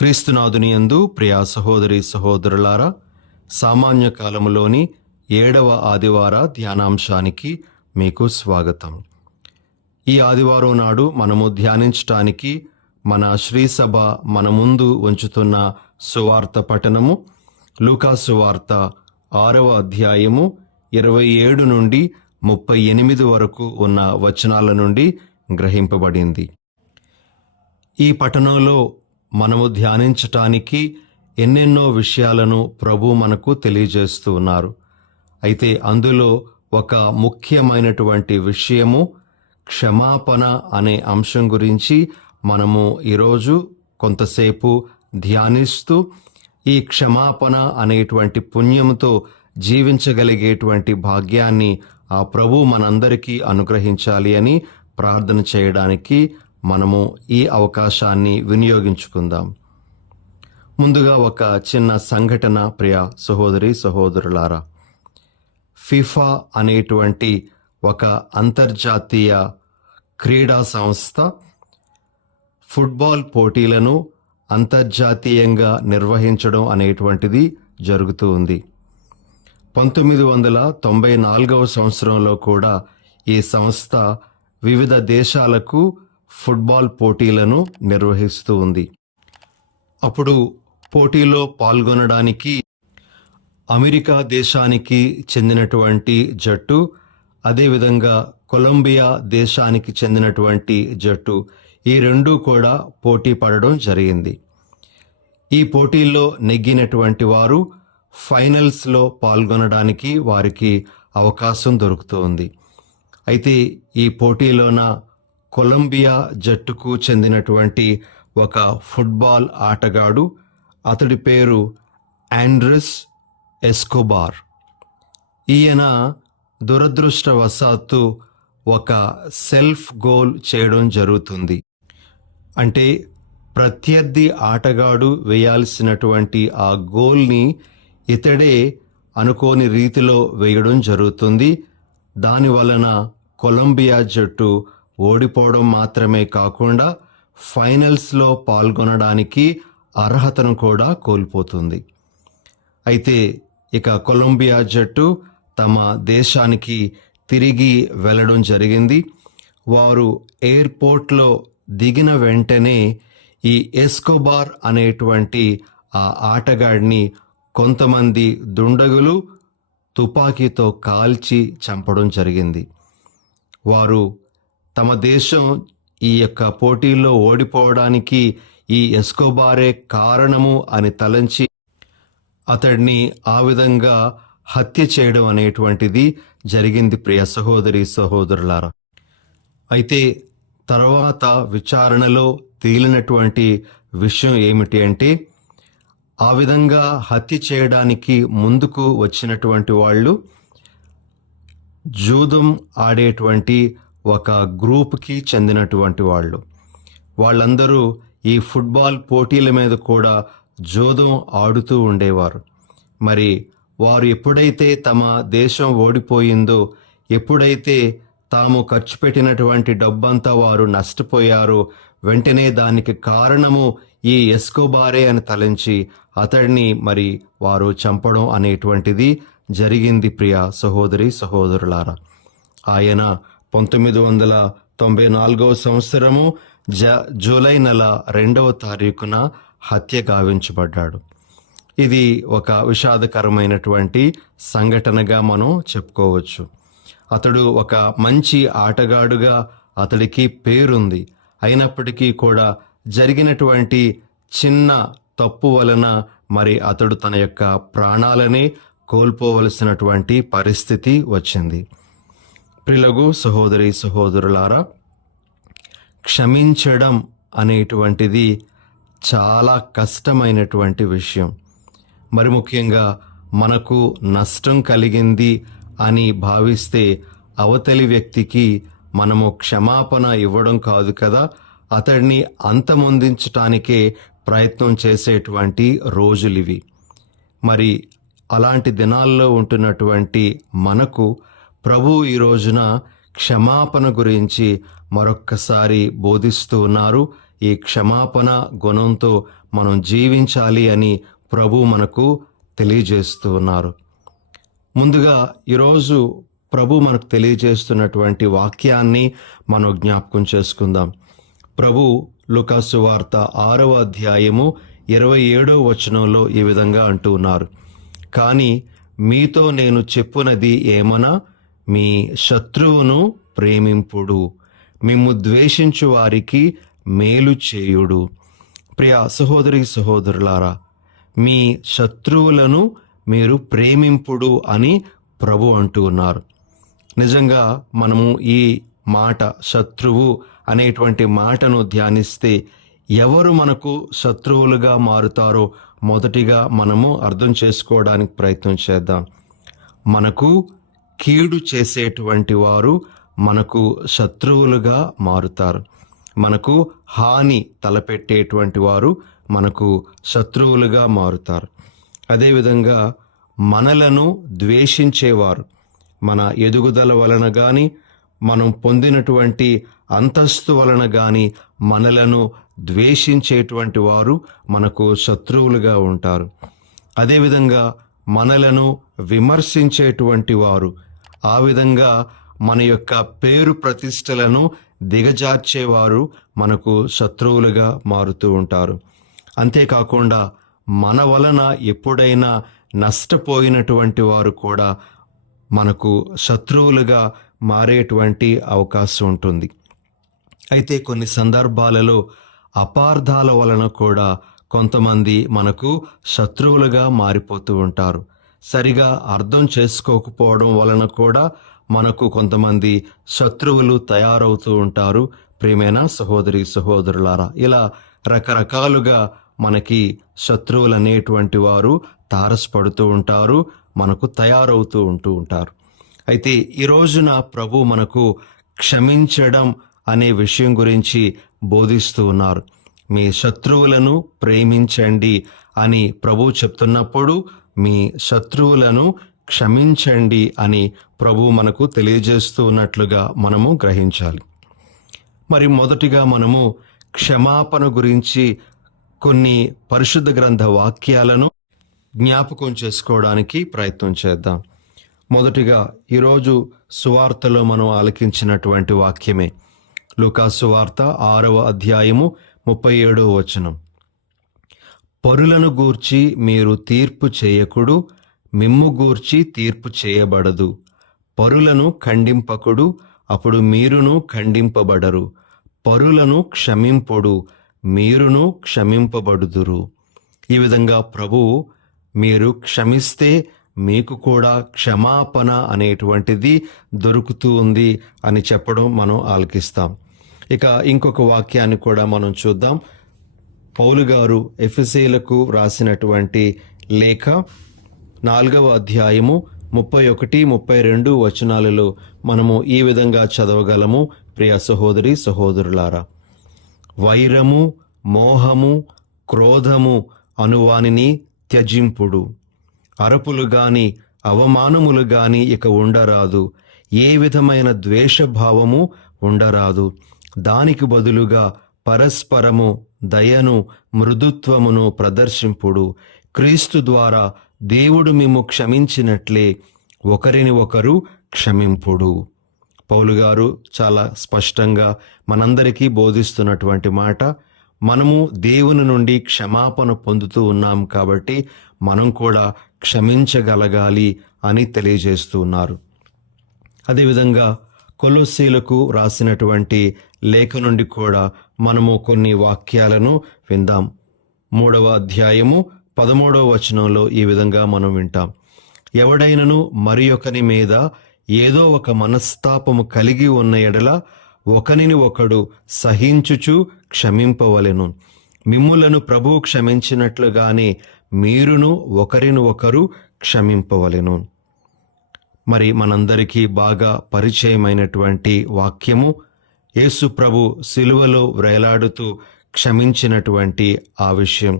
క్రీస్తునాథుని యందు ప్రియా సహోదరి సహోదరులారా, సామాన్య కాలములోని 7వ ఆదివార ధ్యానాంశానికి మీకు స్వాగతం. ఈ ఆదివారం నాడు మనము ధ్యానించటానికి మన శ్రీసభ మన ముందు ఉంచుతున్న సువార్త పఠనము లూకా సువార్త 6వ అధ్యాయము 27 నుండి 38 వరకు ఉన్న వచనాల నుండి గ్రహింపబడింది. ఈ పఠనంలో మనము ధ్యానించటానికి ఎన్నెన్నో విషయాలను ప్రభు మనకు తెలియజేస్తూ ఉన్నారు. అయితే అందులో ఒక ముఖ్యమైనటువంటి విషయము క్షమాపణ అనే అంశం గురించి మనము ఈరోజు కొంతసేపు ధ్యానిస్తూ ఈ క్షమాపణ అనేటువంటి పుణ్యంతో జీవించగలిగేటువంటి భాగ్యాన్ని ఆ ప్రభు మనందరికీ అనుగ్రహించాలి అని ప్రార్థన చేయడానికి మనము ఈ అవకాశాన్ని వినియోగించుకుందాం. ముందుగా ఒక చిన్న సంఘటన ప్రియ సహోదరి సహోదరులారా. ఫిఫా అనేటువంటి ఒక అంతర్జాతీయ క్రీడా సంస్థ ఫుట్బాల్ పోటీలను అంతర్జాతీయంగా నిర్వహించడం అనేటువంటిది జరుగుతూ ఉంది. 1994వ సంవత్సరంలో కూడా ఈ సంస్థ వివిధ దేశాలకు ఫుట్బాల్ పోటీలను నిర్వహిస్తూ ఉంది. అప్పుడు పోటీలో పాల్గొనడానికి అమెరికా దేశానికి చెందినటువంటి జట్టు, అదేవిధంగా కొలంబియా దేశానికి చెందినటువంటి జట్టు, ఈ రెండూ కూడా పోటీ పడడం జరిగింది. ఈ పోటీల్లో నెగ్గినటువంటి వారు ఫైనల్స్లో పాల్గొనడానికి వారికి అవకాశం దొరుకుతూ ఉంది. అయితే ఈ పోటీలోన కొలంబియా జట్టుకు చెందినటువంటి ఒక ఫుట్బాల్ ఆటగాడు, అతడి పేరు ఆండ్రెస్ ఎస్కోబార్. ఈయన దురదృష్టవశాత్తు ఒక సెల్ఫ్ గోల్ చేయడం జరుగుతుంది. అంటే ప్రత్యర్థి ఆటగాడు వేయాల్సినటువంటి ఆ గోల్ని ఇతడే అనుకోని రీతిలో వేయడం జరుగుతుంది. దాని వలన కొలంబియా జట్టు ఓడిపోవడం మాత్రమే కాకుండా ఫైనల్స్లో పాల్గొనడానికి అర్హతను కూడా కోల్పోతుంది. అయితే ఇక కొలంబియా జట్టు తమ దేశానికి తిరిగి వెళ్ళడం జరిగింది. వారు ఎయిర్పోర్ట్లో దిగిన వెంటనే ఈ ఎస్కోబార్ అనేటువంటి ఆ ఆటగాడిని కొంతమంది దుండగులు తుపాకీతో కాల్చి చంపడం జరిగింది. వారు తమ దేశం ఈ యొక్క పోటీల్లో ఓడిపోవడానికి ఈ ఎస్కోబారే కారణము అని తలంచి అతడిని ఆ విధంగా హత్య చేయడం అనేటువంటిది జరిగింది ప్రియ సహోదరి సహోదరులారా. అయితే తర్వాత విచారణలో తేలినటువంటి విషయం ఏమిటి అంటే, ఆ విధంగా హత్య చేయడానికి ముందుకు వచ్చినటువంటి వాళ్ళు జూదం ఆడేటువంటి ఒక గ్రూప్కి చెందినటువంటి వాళ్ళు. వాళ్ళందరూ ఈ ఫుట్బాల్ పోటీల మీద కూడా జూదం ఆడుతూ ఉండేవారు. మరి వారు ఎప్పుడైతే తమ దేశం ఓడిపోయిందో, ఎప్పుడైతే తాము ఖర్చు పెట్టినటువంటి డబ్బంతా వారు నష్టపోయారో, వెంటనే దానికి కారణము ఈ ఎస్కోబారే అని తలంచి అతడిని మరి వారు చంపడం అనేటువంటిది జరిగింది ప్రియ సహోదరి సహోదరులారా. ఆయన 1994వ సంవత్సరము జూలై నెల 2వ తారీఖున హత్య గావించబడ్డాడు. ఇది ఒక విషాదకరమైనటువంటి సంఘటనగా మనం చెప్పుకోవచ్చు. అతడు ఒక మంచి ఆటగాడుగా అతడికి పేరుంది. అయినప్పటికీ కూడా జరిగినటువంటి చిన్న తప్పు వలన మరి అతడు తన యొక్క ప్రాణాలనే కోల్పోవలసినటువంటి పరిస్థితి వచ్చింది. ప్రిలగు సహోదరి సహోదరులారా, క్షమించడం అనేటువంటిది చాలా కష్టమైనటువంటి విషయం. మరి ముఖ్యంగా మనకు నష్టం కలిగింది అని భావిస్తే అవతలి వ్యక్తికి మనము క్షమాపణ ఇవ్వడం కాదు కదా, అతడిని అంతమొందించటానికే ప్రయత్నం చేసేటువంటి రోజులివి. మరి అలాంటి దినాల్లో ఉంటున్నటువంటి మనకు ప్రభు ఈ రోజున క్షమాపణ గురించి మరొక్కసారి బోధిస్తూ ఉన్నారు. ఈ క్షమాపణ గుణంతో మనం జీవించాలి అని ప్రభు మనకు తెలియజేస్తూ ఉన్నారు. ముందుగా ఈరోజు ప్రభు మనకు తెలియజేస్తున్నటువంటి వాక్యాన్ని మనం జ్ఞాపకం చేసుకుందాం. ప్రభు లూకాసు వార్త 6వ అధ్యాయము 27వ వచనంలో ఈ విధంగా అంటూ ఉన్నారు, కానీ మీతో నేను చెప్పునది ఏమనా, మీ శత్రువును ప్రేమింపుడు, మిమ్ము ద్వేషించు వారికి మేలు చేయుడు. ప్రియ సహోదరి సహోదరులారా, మీ శత్రువులను మీరు ప్రేమింపుడు అని ప్రభు అంటూ ఉన్నారు. నిజంగా మనము ఈ మాట శత్రువు అనేటువంటి మాటను ధ్యానిస్తే ఎవరు మనకు శత్రువులుగా మారుతారో మొదటిగా మనము అర్థం చేసుకోవడానికి ప్రయత్నం చేద్దాం. మనకు కీడు చేసేటువంటి వారు మనకు శత్రువులుగా మారుతారు. మనకు హాని తలపెట్టేటువంటి వారు మనకు శత్రువులుగా మారుతారు. అదేవిధంగా మనలను ద్వేషించేవారు, మన ఎదుగుదల వలన కానీ మనం పొందినటువంటి అంతస్తు వలన కానీ మనలను ద్వేషించేటువంటి వారు మనకు శత్రువులుగా ఉంటారు. అదేవిధంగా మనలను విమర్శించేటువంటి వారు, ఆ విధంగా మన యొక్క పేరు ప్రతిష్టలను దిగజార్చేవారు మనకు శత్రువులుగా మారుతూ ఉంటారు. అంతేకాకుండా మన వలన ఎప్పుడైనా నష్టపోయినటువంటి వారు కూడా మనకు శత్రువులుగా మారేటువంటి అవకాశం ఉంటుంది. అయితే కొన్ని సందర్భాలలో అపార్థాల వలన కూడా కొంతమంది మనకు శత్రువులుగా మారిపోతూ ఉంటారు. సరిగా అర్థం చేసుకోకపోవడం వలన కూడా మనకు కొంతమంది శత్రువులు తయారవుతూ ఉంటారు. ప్రియమైన సహోదరి సహోదరులారా, ఇలా రకరకాలుగా మనకి శత్రువులు అనేటువంటి వారు తారసపడుతూ ఉంటారు, మనకు తయారవుతూ ఉంటారు. అయితే ఈ రోజున ప్రభు మనకు క్షమించడం అనే విషయం గురించి బోధిస్తూ ఉన్నారు. మీ శత్రువులను ప్రేమించండి అని ప్రభు చెప్తున్నప్పుడు మీ శత్రువులను క్షమించండి అని ప్రభు మనకు తెలియజేస్తూ ఉన్నట్లుగా మనము గ్రహించాలి. మరి మొదటిగా మనము క్షమాపణ గురించి కొన్ని పరిశుద్ధ గ్రంథ వాక్యాలను జ్ఞాపకం చేసుకోవడానికి ప్రయత్నం చేద్దాం. మొదటిగా ఈరోజు సువార్తలో మనం ఆలకించినటువంటి వాక్యమే లూకాసు వార్త 6వ అధ్యాయము 37వ వచనం. పరులను గూర్చి మీరు తీర్పు చేయకుడు, మిమ్ము గూర్చి తీర్పు చేయబడదు. పరులను ఖండింపకుడు, అప్పుడు మీరును ఖండింపబడరు. పరులను క్షమింపుడు, మీరును క్షమింపబడుదురు. ఈ విధంగా ప్రభువు మీరు క్షమిస్తే మీకు కూడా క్షమాపణ అనేటువంటిది దొరుకుతూ ఉంది అని చెప్పడం మనం ఆలకిస్తాం. ఇక ఇంకొక వాక్యాన్ని కూడా మనం చూద్దాం. పౌలు గారు ఎఫెసీయులకు రాసినటువంటి లేఖ 4వ అధ్యాయము 31, 32 వచనాలలో మనము ఈ విధంగా చదవగలము. ప్రియ సహోదరి సహోదరులారా, వైరము, మోహము, క్రోధము అనువానిని త్యజింపుడు. అరపులు గాని అవమానములు గాని ఇక ఉండరాదు. ఏ విధమైన ద్వేషభావము ఉండరాదు. దానికి బదులుగా పరస్పరము దయను మృదుత్వమును ప్రదర్శింపుడు. క్రీస్తు ద్వారా దేవుడు మిమ్ము క్షమించినట్లే ఒకరిని ఒకరు క్షమింపుడు. పౌలు గారు చాలా స్పష్టంగా మనందరికీ బోధిస్తున్నటువంటి మాట, మనము దేవుని నుండి క్షమాపణ పొందుతూ ఉన్నాం కాబట్టి మనం కూడా క్షమించగలగాలి అని తెలియజేస్తూ ఉన్నారు. అదేవిధంగా కొలొస్సీలకు రాసినటువంటి లేఖ నుండి కూడా మనము కొన్ని వాక్యాలను విందాం. 3వ అధ్యాయము 13వ వచనంలో ఈ విధంగా మనం వింటాం. ఎవడైనను మరి ఒకని మీద ఏదో ఒక మనస్తాపము కలిగి ఉన్న ఎడల ఒకనిని ఒకడు సహించుచు క్షమింపవలెను. మిమ్ములను ప్రభువు క్షమించినట్లుగానే మీరును ఒకరిని ఒకరు క్షమింపవలెను. మరి మనందరికీ బాగా పరిచయమైనటువంటి వాక్యము యేసు ప్రభు సిలువలో వ్రేలాడుతూ క్షమించినటువంటి ఆ విషయం.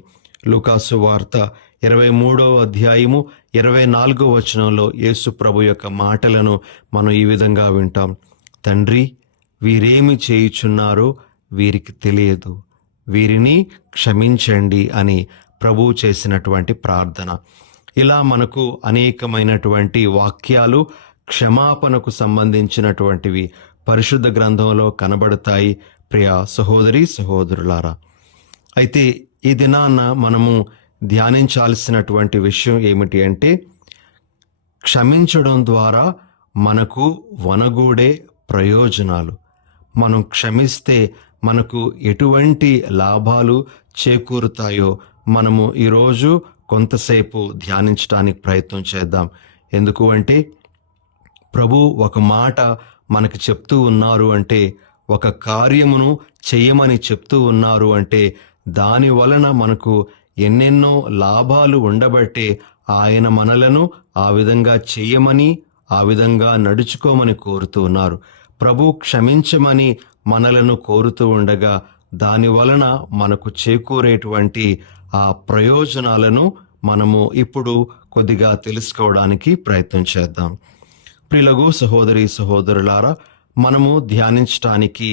లూకాసు వార్త 23వ అధ్యాయము 24వ వచనంలో యేసు ప్రభు యొక్క మాటలను మనం ఈ విధంగా వింటాం. తండ్రి, వీరేమి చేయుచున్నారో వీరికి తెలియదు. వీరిని క్షమించండి అని ప్రభువు చేసినటువంటి ప్రార్థన. ఇలా మనకు అనేకమైనటువంటి వాక్యాలు క్షమాపణకు సంబంధించినటువంటివి పరిశుద్ధ గ్రంథంలో కనబడతాయి ప్రియ సహోదరి సహోదరులారా. అయితే ఈ దినాన మనము ధ్యానించాల్సినటువంటి విషయం ఏమిటి అంటే, క్షమించడం ద్వారా మనకు వనగూడే ప్రయోజనాలు. మనం క్షమిస్తే మనకు ఎటువంటి లాభాలు చేకూరుతాయో మనము ఈరోజు కొంతసేపు ధ్యానించడానికి ప్రయత్నం చేద్దాం. ఎందుకు అంటే, ప్రభు ఒక మాట మనకు చెప్తూ ఉన్నారు అంటే, ఒక కార్యమును చెయ్యమని చెప్తూ ఉన్నారు అంటే, దాని వలన మనకు ఎన్నెన్నో లాభాలు ఉండబట్టే ఆయన మనలను ఆ విధంగా చెయ్యమని, ఆ విధంగా నడుచుకోమని కోరుతూ ఉన్నారు. ప్రభు క్షమించమని మనలను కోరుతూ ఉండగా దాని వలన మనకు చేకూరేటువంటి ఆ ప్రయోజనాలను మనము ఇప్పుడు కొద్దిగా తెలుసుకోవడానికి ప్రయత్నం చేద్దాం. ప్రియులగు సహోదరి సహోదరులారా, మనము ధ్యానించడానికి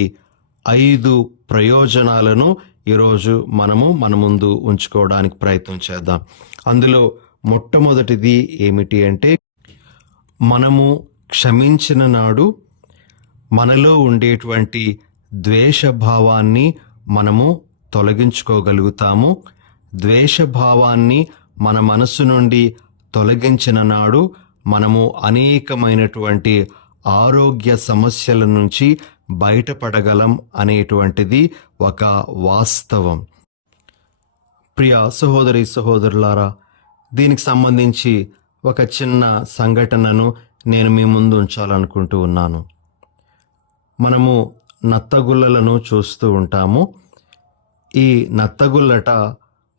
5 ప్రయోజనాలను ఈరోజు మనము మన ముందు ఉంచుకోవడానికి ప్రయత్నం చేద్దాం. అందులో మొట్టమొదటిది ఏమిటి అంటే, మనము క్షమించిన నాడు మనలో ఉండేటువంటి ద్వేషభావాన్ని మనము తొలగించుకోగలుగుతాము. ద్వేషభావాన్ని మన మనస్సు నుండి తొలగించిన నాడు మనము అనేకమైనటువంటి ఆరోగ్య సమస్యల నుంచి బయటపడగలం అనేటువంటిది ఒక వాస్తవం. ప్రియ సహోదరి సహోదరులారా, దీనికి సంబంధించి ఒక చిన్న సంఘటనను నేను మీ ముందు ఉంచాలనుకుంటూ ఉన్నాను. మనము నత్తగుల్లలను చూస్తూ ఉంటాము. ఈ నత్తగుల్లట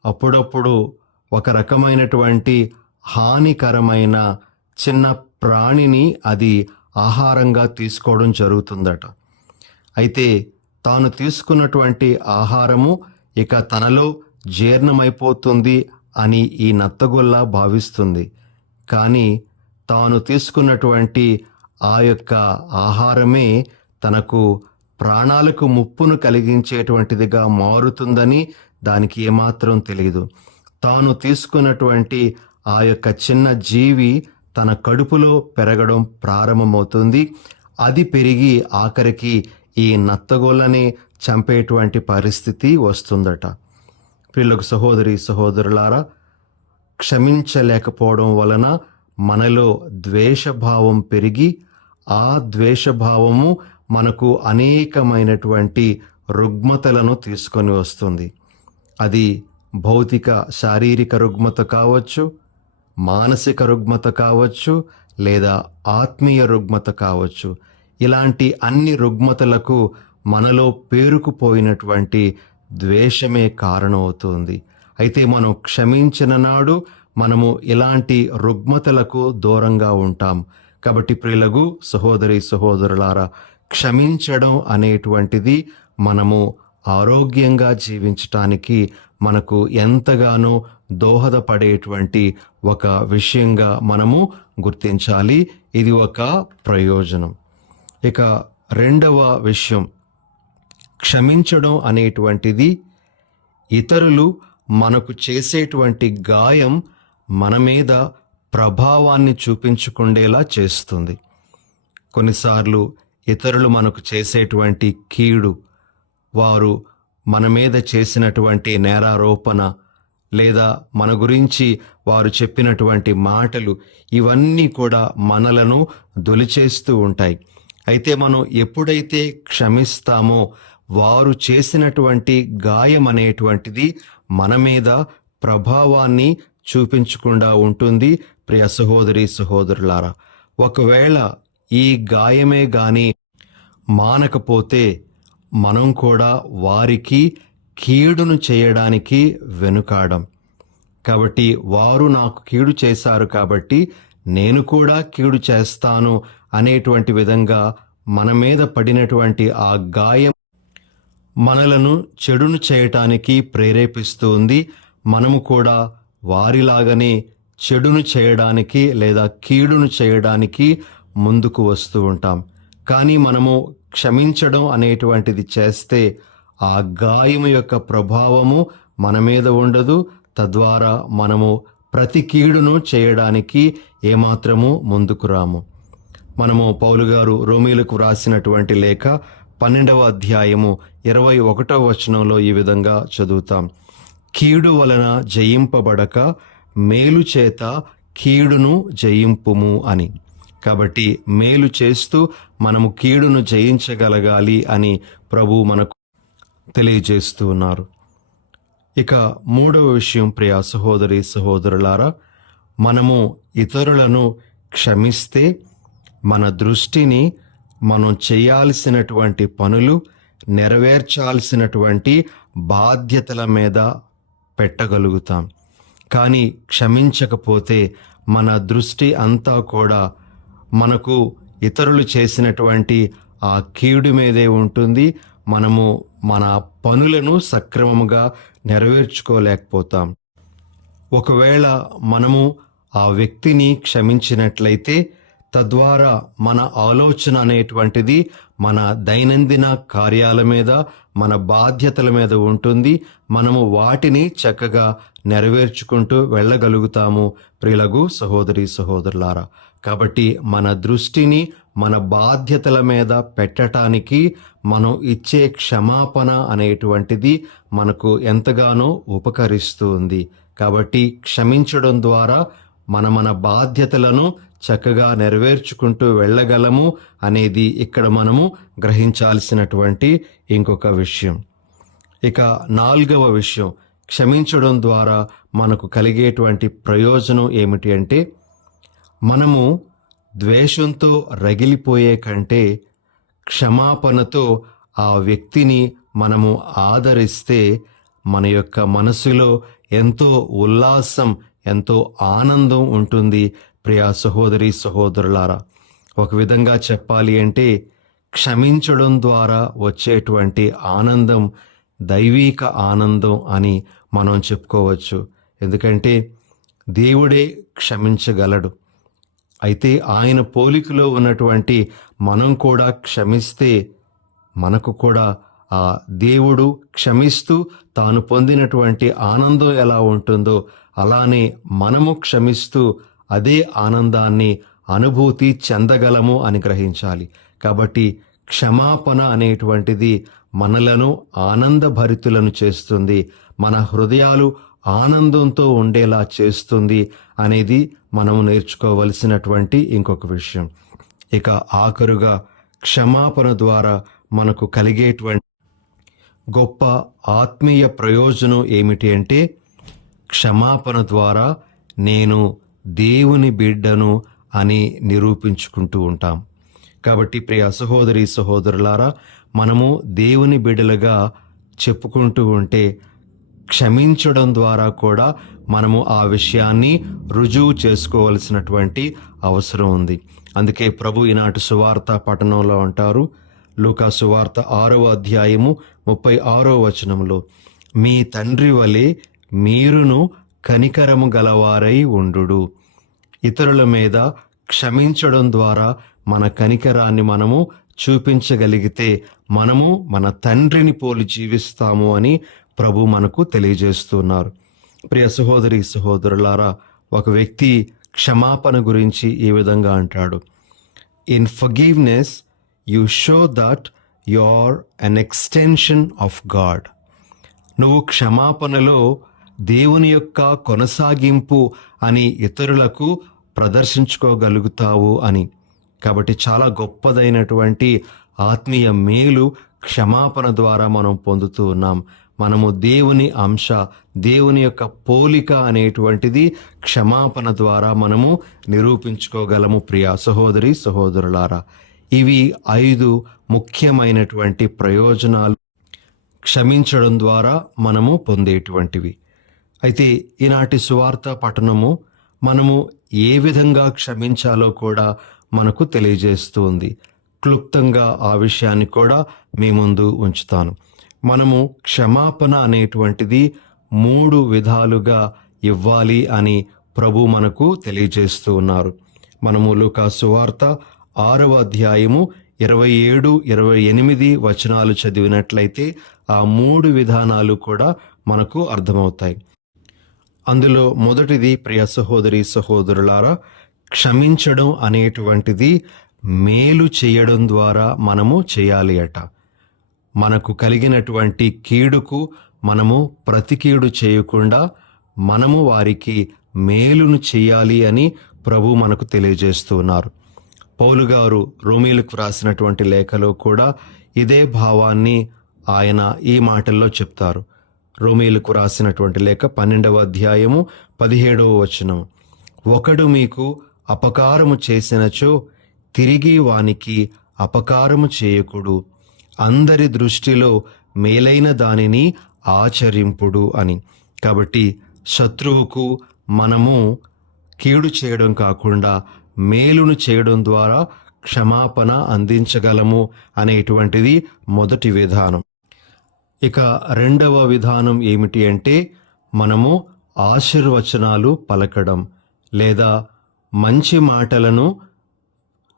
అప్పుడప్పుడు ఒక రకమైనటువంటి హానికరమైన చిన్న ప్రాణిని అది ఆహారంగా తీసుకోవడం జరుగుతుందట. అయితే తాను తీసుకున్నటువంటి ఆహారము ఇక తనలో జీర్ణమైపోతుంది అని ఈ నత్తగుల్ల భావిస్తుంది. కానీ తాను తీసుకున్నటువంటి ఆ యొక్క ఆహారమే తనకు ప్రాణాలకు ముప్పును కలిగించేటువంటిదిగా మారుతుందని దానికి ఏమాత్రం తెలియదు. తాను తీసుకున్నటువంటి ఆ యొక్క చిన్న జీవి తన కడుపులో పెరగడం ప్రారంభమవుతుంది. అది పెరిగి ఆఖరికి ఈ నత్తగోళ్ళని చంపేటువంటి పరిస్థితి వస్తుందట. పిల్లలకు సహోదరి సహోదరులారా, క్షమించలేకపోవడం వలన మనలో ద్వేషభావం పెరిగి ఆ ద్వేషభావము మనకు అనేకమైనటువంటి రుగ్మతలను తీసుకొని వస్తుంది. అది భౌతిక శారీరక రుగ్మత కావచ్చు, మానసిక రుగ్మత కావచ్చు, లేదా ఆత్మీయ రుగ్మత కావచ్చు. ఇలాంటి అన్ని రుగ్మతలకు మనలో పేరుకుపోయినటువంటి ద్వేషమే కారణమవుతుంది. అయితే మనం క్షమించిన నాడు మనము ఇలాంటి రుగ్మతలకు దూరంగా ఉంటాం. కాబట్టి ప్రియులగు సహోదరి సహోదరులారా, క్షమించడం అనేటువంటిది మనము ఆరోగ్యంగా జీవించటానికి మనకు ఎంతగానో దోహదపడేటువంటి ఒక విషయంగా మనము గుర్తించాలి. ఇది ఒక ప్రయోజనం. ఇక రెండవ విషయం, క్షమించడం అనేటువంటిది ఇతరులు మనకు చేసేటువంటి గాయం మన మీద ప్రభావాన్ని చూపించుకుండేలా చేస్తుంది. కొన్నిసార్లు ఇతరులు మనకు చేసేటువంటి కీడు, వారు మన మీద చేసినటువంటి నేరారోపణ, లేదా మన గురించి వారు చెప్పినటువంటి మాటలు, ఇవన్నీ కూడా మనలను దొలిచేస్తూ ఉంటాయి. అయితే మనం ఎప్పుడైతే క్షమిస్తామో వారు చేసినటువంటి గాయం అనేటువంటిది మన మీద ప్రభావాన్ని చూపించకుండా ఉంటుంది. ప్రియ సహోదరి సహోదరులారా, ఒకవేళ ఈ గాయమే గాని మానకపోతే మనం కూడా వారికి కీడును చేయడానికి వెనుకాడం. కాబట్టి వారు నాకు కీడు చేశారు కాబట్టి నేను కూడా కీడు చేస్తాను అనేటువంటి విధంగా మన మీద పడినటువంటి ఆ గాయం మనలను చెడును చేయటానికి ప్రేరేపిస్తుంది. మనము కూడా వారిలాగానే చెడును చేయడానికి లేదా కీడును చేయడానికి ముందుకు వస్తూ ఉంటాం. కానీ మనము క్షమించడం అనేటువంటిది చేస్తే ఆ గాయము యొక్క ప్రభావము మన మీద ఉండదు. తద్వారా మనము ప్రతి కీడును చేయడానికి ఏమాత్రము ముందుకు రాము. మనము పౌలు గారు రోమీలకు వ్రాసినటువంటి లేఖ 12వ అధ్యాయము 21వ వచనంలో ఈ విధంగా చదువుతాం. కీడు వలన జయింపబడక మేలు చేత కీడును జయింపుము అని. కాబట్టి మేలు చేస్తూ మనము కీడును జయించగలగాలి అని ప్రభు మనకు తెలియజేస్తూ ఉన్నారు. ఇక మూడవ విషయం, ప్రియ సహోదరి సహోదరులారా, మనము ఇతరులను క్షమిస్తే మన దృష్టిని మనం చేయాల్సినటువంటి పనులు, నెరవేర్చాల్సినటువంటి బాధ్యతల మీద పెట్టగలుగుతాం. కానీ క్షమించకపోతే మన దృష్టి అంతా కూడా మనకు ఇతరులు చేసినటువంటి ఆ కీడు మీదే ఉంటుంది. మనము మన పనులను సక్రమంగా నెరవేర్చుకోలేకపోతాం. ఒకవేళ మనము ఆ వ్యక్తిని క్షమించినట్లయితే తద్వారా మన ఆలోచన అనేటువంటిది మన దైనందిన కార్యాల మీద, మన బాధ్యతల మీద ఉంటుంది. మనము వాటిని చక్కగా నెరవేర్చుకుంటూ వెళ్ళగలుగుతాము. ప్రియులగు సహోదరి సహోదరులారా, కాబట్టి మన దృష్టిని మన బాధ్యతల మీద పెట్టడానికి మనం ఇచ్చే క్షమాపణ అనేటువంటిది మనకు ఎంతగానో ఉపకరిస్తూ ఉంది. కాబట్టి క్షమించడం ద్వారా మన బాధ్యతలను చక్కగా నెరవేర్చుకుంటూ వెళ్ళగలము అనేది ఇక్కడ మనము గ్రహించాల్సినటువంటి ఇంకొక విషయం. ఇక 4వ విషయం, క్షమించడం ద్వారా మనకు కలిగేటువంటి ప్రయోజనం ఏమిటి అంటే, మనము ద్వేషంతో రగిలిపోయే కంటే క్షమాపణతో ఆ వ్యక్తిని మనము ఆదరిస్తే మన యొక్క మనసులో ఎంతో ఉల్లాసం, ఎంతో ఆనందం ఉంటుంది. ప్రియా సహోదరి సహోదరులారా, ఒక విధంగా చెప్పాలి అంటే క్షమించడం ద్వారా వచ్చేటువంటి ఆనందం దైవీక ఆనందం అని మనం చెప్పుకోవచ్చు. ఎందుకంటే దేవుడే క్షమించగలడు. అయితే ఆయన పోలికలో ఉన్నటువంటి మనం కూడా క్షమిస్తే మనకు కూడా ఆ దేవుడు క్షమిస్తూ తాను పొందినటువంటి ఆనందం ఎలా ఉంటుందో అలానే మనము క్షమిస్తూ అదే ఆనందాన్ని అనుభూతి చెందగలము అని గ్రహించాలి. కాబట్టి క్షమాపణ అనేటువంటిది మనలను ఆనందభరితులను చేస్తుంది, మన హృదయాలు ఆనందంతో ఉండేలా చేస్తుంది అనేది మనము నేర్చుకోవలసినటువంటి ఇంకొక విషయం. ఇక ఆఖరుగా క్షమాపణ ద్వారా మనకు కలిగేటువంటి గొప్ప ఆత్మీయ ప్రయోజనం ఏమిటి అంటే, క్షమాపణ ద్వారా నేను దేవుని బిడ్డను అని నిరూపించుకుంటూ ఉంటాం. కాబట్టి ప్రియ సహోదరి సహోదరులారా, మనము దేవుని బిడ్డలుగా చెప్పుకుంటూ ఉంటే క్షమించడం ద్వారా కూడా మనము ఆ విషయాన్ని రుజువు చేసుకోవలసినటువంటి అవసరం ఉంది. అందుకే ప్రభు ఈనాటి సువార్త పఠనంలో అంటారు, లూకా సువార్త 6వ అధ్యాయము 36వ వచనంలో, మీ తండ్రి వలె మీరును కనికరము గలవారై ఉండుడు. ఇతరుల మీద క్షమించడం ద్వారా మన కనికరాన్ని మనము చూపించగలిగితే మనము మన తండ్రిని పోలి జీవిస్తాము అని ప్రభు మనకు తెలియజేస్తున్నారు. ప్రియ సహోదరి సహోదరులారా, ఒక వ్యక్తి క్షమాపణ గురించి ఈ విధంగా అంటాడు, in forgiveness you show that you are an extension of God. నువ్వు క్షమాపణలో దేవుని యొక్క కొనసాగింపు అని ఇతరులకు ప్రదర్శించుకోగలుగుతావు అని. కాబట్టి చాలా గొప్పదైనటువంటి ఆత్మీయ మేలు క్షమాపణ ద్వారా మనం పొందుతూ ఉన్నాం. మనము దేవుని అంశ, దేవుని యొక్క పోలిక అనేటువంటిది క్షమాపణ ద్వారా మనము నిరూపించుకోగలము. ప్రియ సహోదరి సహోదరులారా, ఇవి 5 ముఖ్యమైనటువంటి ప్రయోజనాలు క్షమించడం ద్వారా మనము పొందేటువంటివి. అయితే ఈనాటి సువార్త పఠనము మనము ఏ విధంగా క్షమించాలో కూడా మనకు తెలియజేస్తుంది. క్లుప్తంగా ఆ విషయాన్ని కూడా మీ ముందు ఉంచుతాను. మనము క్షమాపణ అనేటువంటిది 3 విధాలుగా ఇవ్వాలి అని ప్రభు మనకు తెలియజేస్తూ ఉన్నారు. మనము లూకా సువార్త 6వ అధ్యాయము 27, 28 వచనాలు చదివినట్లయితే ఆ 3 విధానాలు కూడా మనకు అర్థమవుతాయి. అందులో మొదటిది, ప్రియ సహోదరి సహోదరులారా, క్షమించడం అనేటువంటిది మేలు చేయడం ద్వారా మనము చేయాలి అట. మనకు కలిగినటువంటి కీడుకు మనము ప్రతికీడు చేయకుండా మనము వారికి మేలును చేయాలి అని ప్రభు మనకు తెలియజేస్తూ ఉన్నారు. పౌలు గారు రోమీయులకు రాసినటువంటి లేఖలో కూడా ఇదే భావాన్ని ఆయన ఈ మాటల్లో చెప్తారు. రోమీయులకు రాసినటువంటి లేఖ 12వ అధ్యాయము 17వ వచనం, ఒకడు మీకు అపకారము చేసినచో తిరిగి వానికి అపకారము చేయకుడు, అందరి దృష్టిలో మేలైన దానిని ఆచరింపుడు అని. కాబట్టి శత్రువుకు మనము కీడు చేయడం కాకుండా మేలును చేయడం ద్వారా క్షమాపణ అందించగలము అనేటువంటిది మొదటి విధానం. ఇక రెండవ విధానం ఏమిటి అంటే, మనము ఆశీర్వచనాలు పలకడం లేదా మంచి మాటలను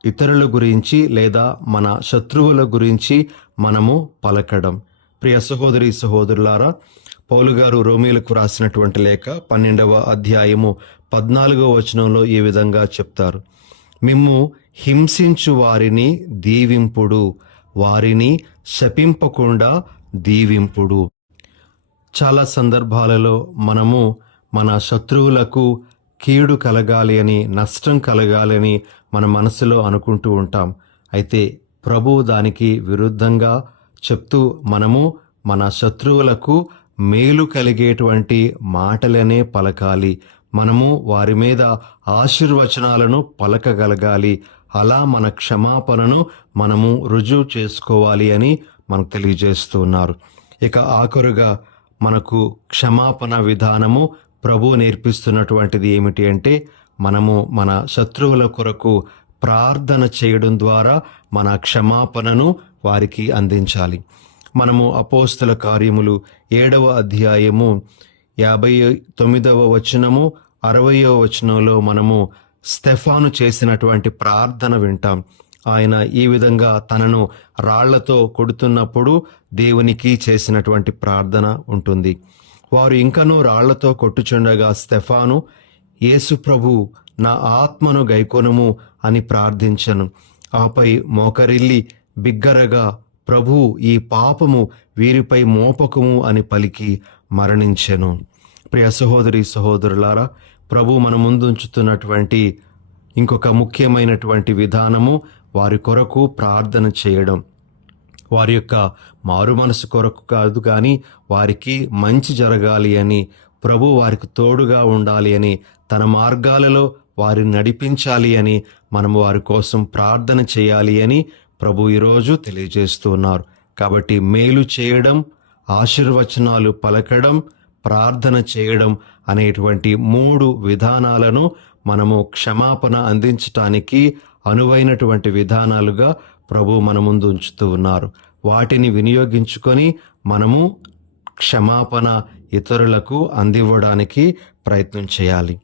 ఇతరుల గురించి లేదా మన శత్రువుల గురించి మనము పలకడం. ప్రియ సహోదరి సహోదరులారా, పౌలు గారు రోమీయులకు రాసినటువంటి లేఖ 12వ అధ్యాయము 14వ వచనంలో ఈ విధంగా చెప్తారు, మిమ్ము హింసించు వారిని దీవింపుడు, వారిని శపింపకుండా దీవింపుడు. చాలా సందర్భాలలో మనము మన శత్రువులకు కీడు కలగాలి అని, నష్టం కలగాలి అని మన మనసులో అనుకుంటూ ఉంటాం. అయితే ప్రభు దానికి విరుద్ధంగా చెప్తూ మనము మన శత్రువులకు మేలు కలిగేటువంటి మాటలనే పలకాలి, మనము వారి మీద ఆశీర్వచనాలను పలకగలగాలి, అలా మన క్షమాపణను మనము రుజువు చేసుకోవాలి అని మనకు తెలియజేస్తూ ఉన్నారు. ఇక ఆఖరుగా మనకు క్షమాపణ విధానము ప్రభు నేర్పిస్తున్నటువంటిది ఏమిటి అంటే, మనము మన శత్రువుల కొరకు ప్రార్థన చేయడం ద్వారా మన క్షమాపణను వారికి అందించాలి. మనము అపోస్తల కార్యములు 7వ అధ్యాయము 59వ వచనము 60వ వచనంలో మనము స్టెఫాను చేసినటువంటి ప్రార్థన వింటాం. ఆయన ఈ విధంగా తనను రాళ్లతో కొడుతున్నప్పుడు దేవునికి చేసినటువంటి ప్రార్థన ఉంటుంది. వారు ఇంకనూ రాళ్లతో కొట్టుచుండగా స్టెఫాను, యేసు ప్రభు, నా ఆత్మను గైకొనుము అని ప్రార్థించను. ఆపై మోకరిల్లి బిగ్గరగా, ప్రభు, ఈ పాపము వీరిపై మోపకము అని పలికి మరణించెను. ప్రియ సహోదరి సహోదరులారా, ప్రభు మన ముందుంచుతున్నటువంటి ఇంకొక ముఖ్యమైనటువంటి విధానము వారి కొరకు ప్రార్థన చేయడం. వారి యొక్క మారు మనసు కొరకు కాదు కానీ వారికి మంచి జరగాలి అని, ప్రభు వారికి తోడుగా ఉండాలి అని, తన మార్గాలలో వారిని నడిపించాలి అని, మనము వారి కోసం ప్రార్థన చేయాలి అని ప్రభు ఈరోజు తెలియజేస్తూ ఉన్నారు. కాబట్టి మేలు చేయడం, ఆశీర్వచనాలు పలకడం, ప్రార్థన చేయడం అనేటువంటి 3 విధానాలను మనము క్షమాపణ అందించటానికి అనువైనటువంటి విధానాలుగా ప్రభు మన ముందు ఉంచుతూ ఉన్నారు. వాటిని వినియోగించుకొని మనము క్షమాపణ ఇతరులకు అందివ్వడానికి ప్రయత్నం చేయాలి.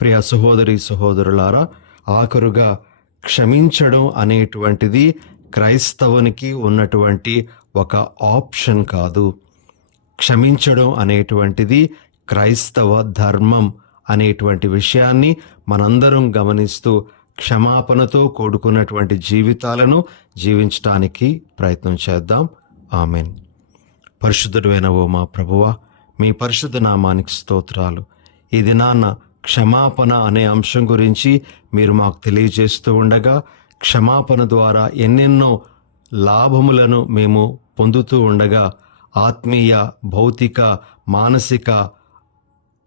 ప్రియ సహోదరి సహోదరులారా, ఆఖరుగా క్షమించడం అనేటువంటిది క్రైస్తవునికి ఉన్నటువంటి ఒక ఆప్షన్ కాదు. క్షమించడం అనేటువంటిది క్రైస్తవ ధర్మం అనేటువంటి విషయాన్ని మనందరం గమనిస్తూ క్షమాపణతో కూడుకున్నటువంటి జీవితాలను జీవించటానికి ప్రయత్నం చేద్దాం. ఆమెన్. పరిశుద్ధుడైన ఓ మా ప్రభువా, మీ పరిశుద్ధ నామానికి స్తోత్రాలు. ఈ దినాన్న క్షమాపణ అనే అంశం గురించి మీరు మాకు తెలియజేస్తూ ఉండగా, క్షమాపణ ద్వారా ఎన్నెన్నో లాభములను మేము పొందుతూ ఉండగా, ఆత్మీయ, భౌతిక, మానసిక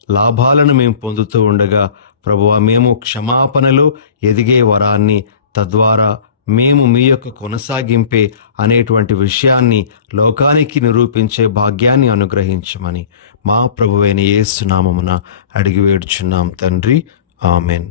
లాభాలను మేము పొందుతూ ఉండగా, ప్రభువా, మేము క్షమాపణలో ఎదిగే వరాన్ని, తద్వారా మేము మీ యొక్క కొనసాగింపే అనేటువంటి విషయాన్ని లోకానికి నిరూపించే భాగ్యాన్ని అనుగ్రహించమని మా ప్రభువైన యేసు నామమున అడిగి వేడుచున్నాం తండ్రి. ఆమెన్.